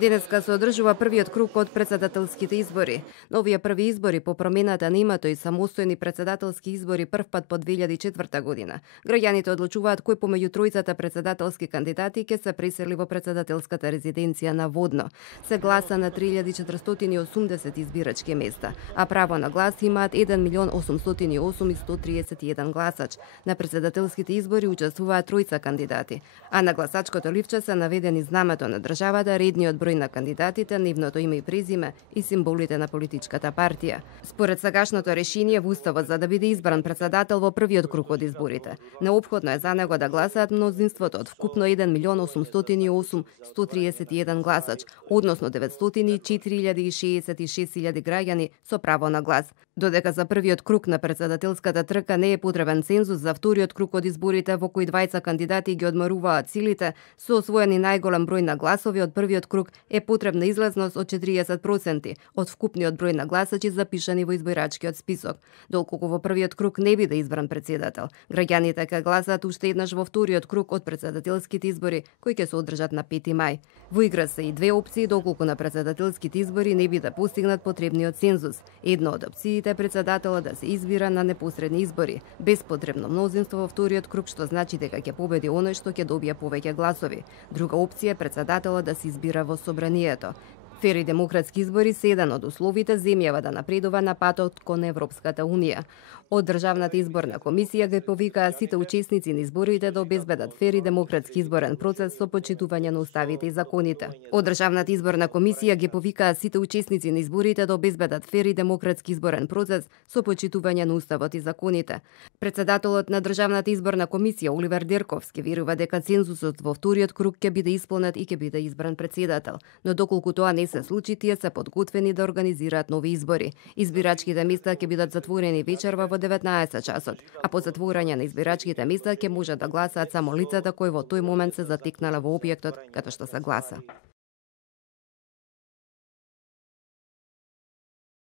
Денеска се одржува првиот круг од председателските избори. На овие први избори по промената на името и самостојни председателски избори првпат по 2004 година. Граѓаните одлучуваат кој помеѓу тројцата председателски кандидати ќе се пресели во председателската резиденција на Водно. Се гласа на 3480 избирачки места, а право на глас имаат 1.808.131 гласач. На председателските избори учествуваат тројца кандидати, а на гласачкото ливче се наведени знамето на државата, редниот број на кандидатите, нивното име и презиме и символите на политичката партија. Според сегашното решение во Уставот, за да биде избран председател во првиот круг од изборите, неопходно е за него да гласаат мнозинството од вкупно 1.808.131 гласач, односно 904.066 граѓани со право на глас. Додека за првиот круг на председателската трка не е потребен цензус, за вториот круг од изборите во кој двајца кандидати ги одмаруваат силите, со освоени најголем број на гласови од првиот круг е потребна излазност од 40% од вкупниот број на гласачи запишани во избирачкиот список. Доколку во првиот круг не биде избран председател, граѓаните ќе гласаат уште еднаш во вториот круг од председателските избори, кои ќе се одржат на 5 мај. Во игра се и две опции доколку на председателските избори не биде постигнат потребниот цензус. Една од опциите е председателот да се избира на непосредни избори, без потребно мнозинство во вториот круг, што значи дека ќе победи оној што ќе добие повеќе гласови. Друга опција е председателот да се избира во собранието. Фер и демократски избори се еден од условите земјава да напредува на патот кон Европската Унија. Од Државната изборна комисија ги повикаа сите учесници на изборите да обезбедат фер и демократски изборен процес со почитување на уставите и законите. Од Државната изборна комисија ги повикаа сите учесници на изборите да обезбедат фер и демократски изборен процес со почитување на уставот и законите. Председателот на Државната изборна комисија Оливер Дерковски верува дека цензусот во вториот круг ќе биде исполнет и ќе биде избран председател, но доколку тоа не се случи, тие се подготвени да организираат нови избори. Избирачките места ќе бидат затворени вечерва во 19 часот, а по затворање на избирачките места ќе можат да гласаат само лицата кои во тој момент се затекнале во објектот каде што се гласа.